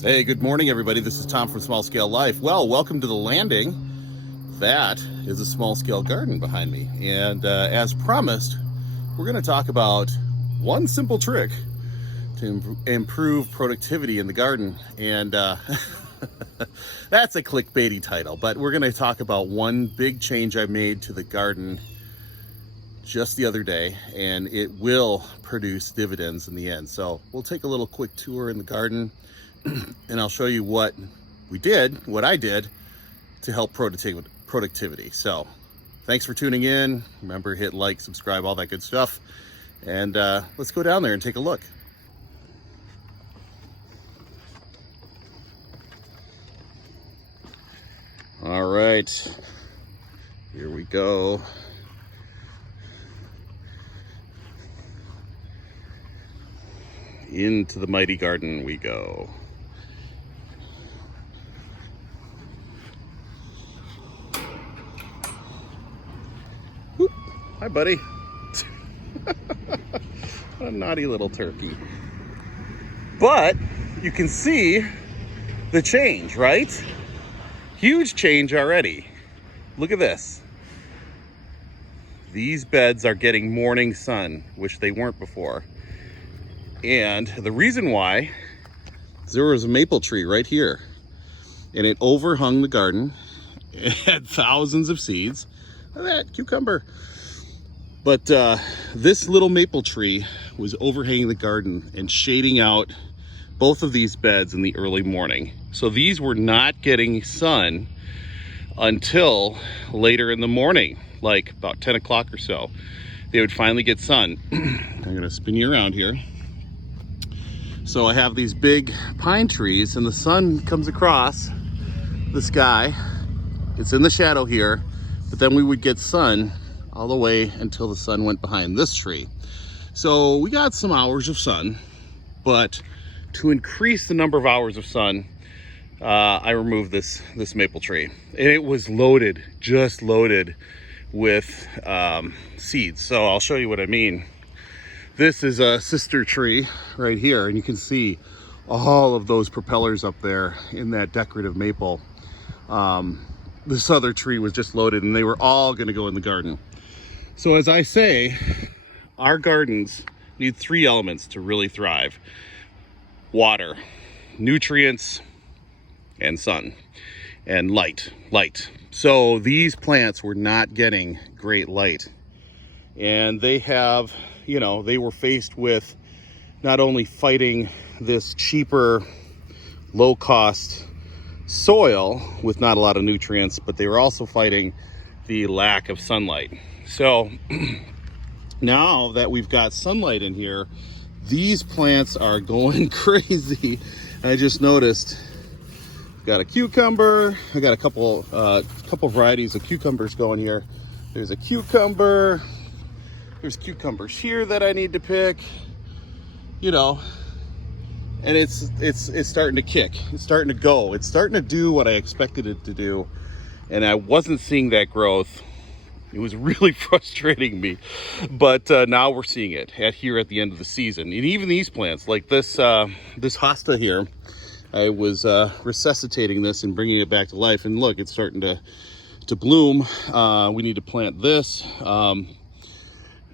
Hey, good morning, everybody. This is Tom from Small Scale Life. Well, welcome to the landing. That is a small scale garden behind me. And as promised, we're going to talk about one simple trick to improve productivity in the garden. And that's a clickbaity title, but we're going to talk about one big change I made to the garden just the other day, and it will produce dividends in the end. So we'll take a little quick tour in the garden and I'll show you what I did to help productivity. So thanks for tuning in. Remember, hit like, subscribe, all that good stuff. And let's go down there and take a look. All right, here we go. Into the mighty garden we go. Whoop. Hi, buddy. What a naughty little turkey. But you can see the change, right? Huge change already. Look at this. These beds are getting morning sun, which they weren't before. And the reason why is there was a maple tree right here, and it overhung the garden. It had thousands of seeds. Look at that cucumber. But this little maple tree was overhanging the garden and shading out both of these beds in the early morning. So these were not getting sun until later in the morning, like about 10 o'clock or so. They would finally get sun. I'm gonna spin you around here. So I have these big pine trees, and the sun comes across the sky. It's in the shadow here, but then we would get sun all the way until the sun went behind this tree. So we got some hours of sun, but to increase the number of hours of sun, I removed this maple tree. And it was loaded, just loaded with seeds. So I'll show you what I mean. This is a sister tree right here, and you can see all of those propellers up there in that decorative maple. This other tree was just loaded, and they were all gonna go in the garden. So as I say, our gardens need three elements to really thrive: water, nutrients, and sun, and light. So these plants were not getting great light, and they have, they were faced with not only fighting this cheaper, low-cost soil with not a lot of nutrients, but they were also fighting the lack of sunlight. So now that we've got sunlight in here, these plants are going crazy. I just noticed I've got a cucumber. I got a couple varieties of cucumbers going here. There's a cucumber. There's cucumbers here that I need to pick, and it's starting to kick. It's starting to go. It's starting to do what I expected it to do, and I wasn't seeing that growth. It was really frustrating me, but now we're seeing it here at the end of the season. And even these plants, like this hosta here, I was resuscitating this and bringing it back to life, and look, it's starting to bloom. We need to plant this.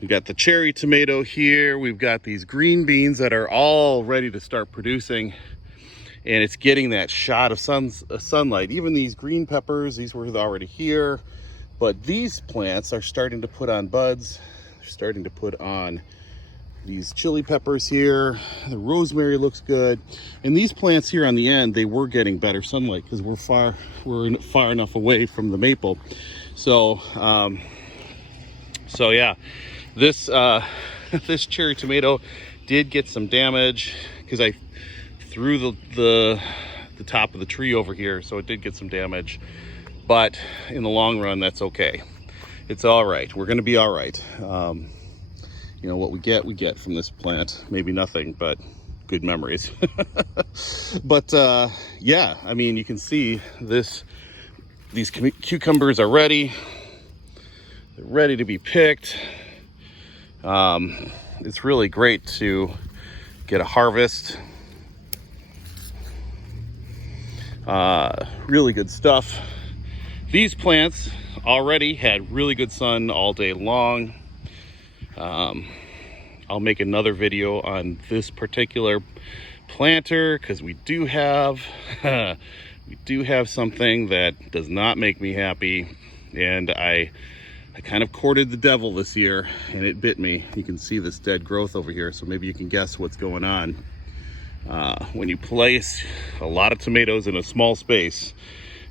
We've got the cherry tomato here. We've got these green beans that are all ready to start producing, and it's getting that shot of sunlight. Even these green peppers, these were already here, but these plants are starting to put on buds. They're starting to put on these chili peppers here. The rosemary looks good, and these plants here on the end, they were getting better sunlight because we're far enough away from the maple. So yeah. This cherry tomato did get some damage because I threw the top of the tree over here, so it did get some damage. But in the long run, that's okay. It's all right. We're going to be all right. What we get from this plant. Maybe nothing, but good memories. But yeah, I mean, you can see these cucumbers are ready. They're ready to be picked. It's really great to get a harvest Really good stuff. These plants already had really good sun all day long. I'll make another video on this particular planter because we do have something that does not make me happy, and I kind of courted the devil this year and it bit me. You can see this dead growth over here, so maybe you can guess what's going on. When you place a lot of tomatoes in a small space,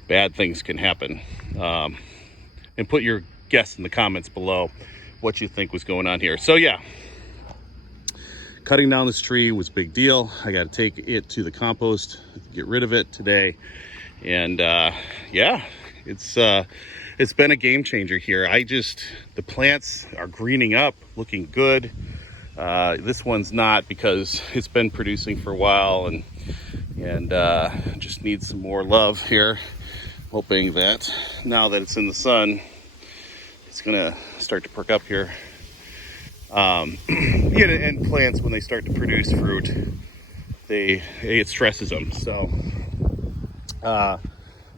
bad things can happen. And put your guess in the comments below what you think was going on here. So yeah, cutting down this tree was a big deal. I got to take it to the compost, get rid of it today. And yeah, it's been a game changer here. The plants are greening up, looking good. This one's not because it's been producing for a while and just needs some more love here. Hoping that now that it's in the sun, it's gonna start to perk up here. Yeah, and plants, when they start to produce fruit, it stresses them. So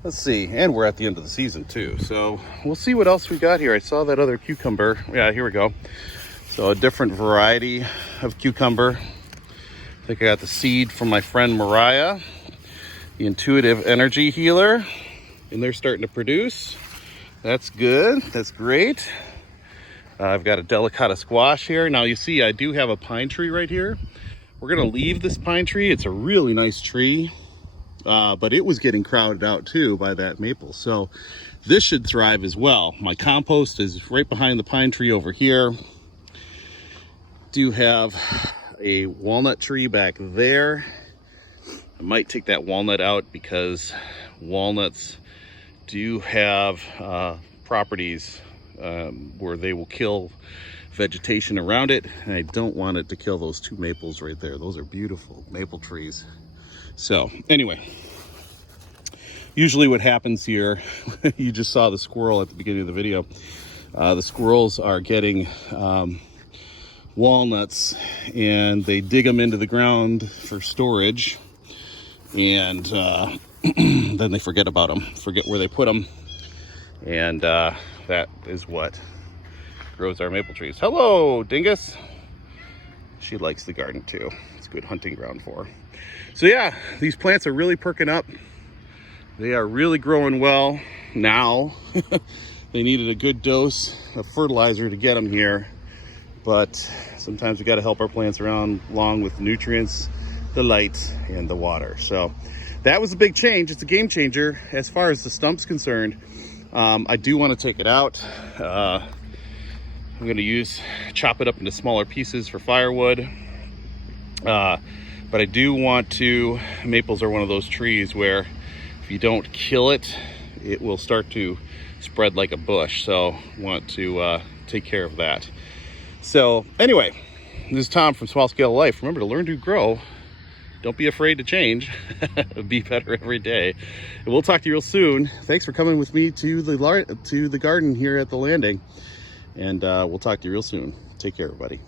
let's see, and we're at the end of the season too, so we'll see what else we got here. I saw that other cucumber. Yeah, here we go. So a different variety of cucumber. I think I got the seed from my friend Mariah, the Intuitive Energy Healer, and they're starting to produce. That's good. That's great. I've got a delicata squash here. Now you see I do have a pine tree right here. We're gonna leave this pine tree. It's a really nice tree, but it was getting crowded out too by that maple. So this should thrive as well. My compost is right behind the pine tree over here. Do have a walnut tree back there. I might take that walnut out because walnuts do have properties where they will kill vegetation around it, and I don't want it to kill those two maples right there. Those are beautiful maple trees. So anyway, usually what happens here, you just saw the squirrel at the beginning of the video. The squirrels are getting walnuts and they dig them into the ground for storage, and then they forget about them, forget where they put them, and that is what grows our maple trees. Hello, dingus. She likes the garden too. It's a good hunting ground for her. So yeah, these plants are really perking up. They are really growing well now. They needed a good dose of fertilizer to get them here, but sometimes we got to help our plants around along with the nutrients, the light, and the water. So that was a big change. It's a game changer as far as the stump's concerned. I do want to take it out. I'm going to chop it up into smaller pieces for firewood. But I do want to, maples are one of those trees where if you don't kill it, it will start to spread like a bush. So want to take care of that. So anyway, this is Tom from Small Scale Life. Remember to learn to grow. Don't be afraid to change. Be better every day. And we'll talk to you real soon. Thanks for coming with me to the garden here at the landing. And we'll talk to you real soon. Take care, everybody.